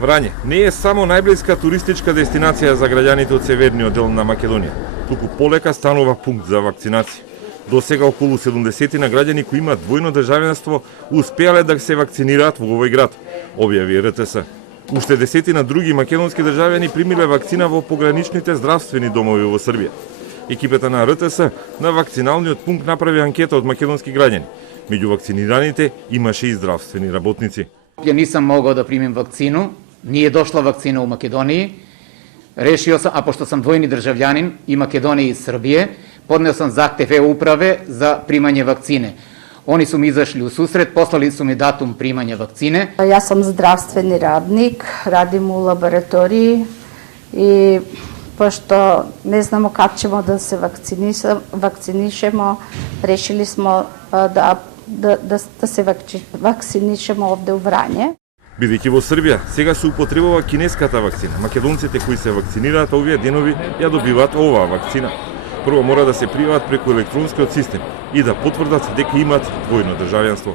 Врање не е само најблиска туристичка дестинација за граѓаните од северниот дел на Македонија, туку полека станува пункт за вакцинација. До сега околу 70 на граѓани кои имаат двојно државенство успеале да се вакцинираат во овој град, објави РТС. Уште десетина други македонски државјани примиле вакцина во пограничните здравствени домови во Србија. Екипата на РТС на вакциналниот пункт направи анкета од македонски граѓани. Меѓу вакцинираните имаше и здравствени работници. Ја нисам могол да примим вакцину, nije došla vakcina u Makedoniji. Rešio sam, a pošto sam dvojni državljanin i Makedonije i Srbije, podneo sam zahtev e-uprave za primanje vakcine. Oni su mi izašli u susret, poslali su mi datum primanja vakcine. Ja sam zdravstveni radnik, radim u laboratoriji i pošto ne znamo kako ćemo da se vakcinišemo, rešili smo da se vakcinišemo ovde u Vranje. Бидејќи во Србија сега се употребува кинеската вакцина, македонците кои се вакцинираат овие денови ја добиваат оваа вакцина. Прво мора да се пријават преку електронскиот систем и да потврдат дека имаат двојно државјанство.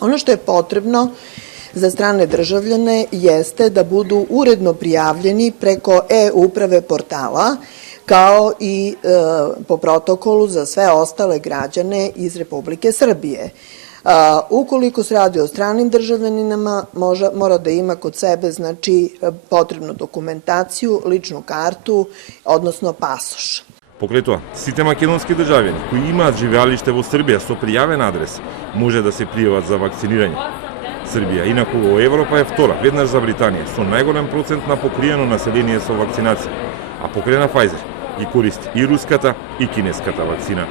Ono što je potrebno za strane državljane jeste da budu uredno prijavljeni preko e-uprave portala, kao i po protokolu za sve ostale građane iz Republike Srbije. Ukoliko se radi o stranim državljanima, mora da ima kod sebe potrebnu dokumentaciju, ličnu kartu, odnosno pasoš. Покрај тоа, сите македонски државјани кои имаат живеалиште во Србија со пријавен адрес може да се пријават за вакцинирање. Србија, инаку во Европа е втора, веднаш за Британија, со најголем процент на покриено население со вакцинација, а покрај на Pfizer ги користи и руската и кинеската вакцина.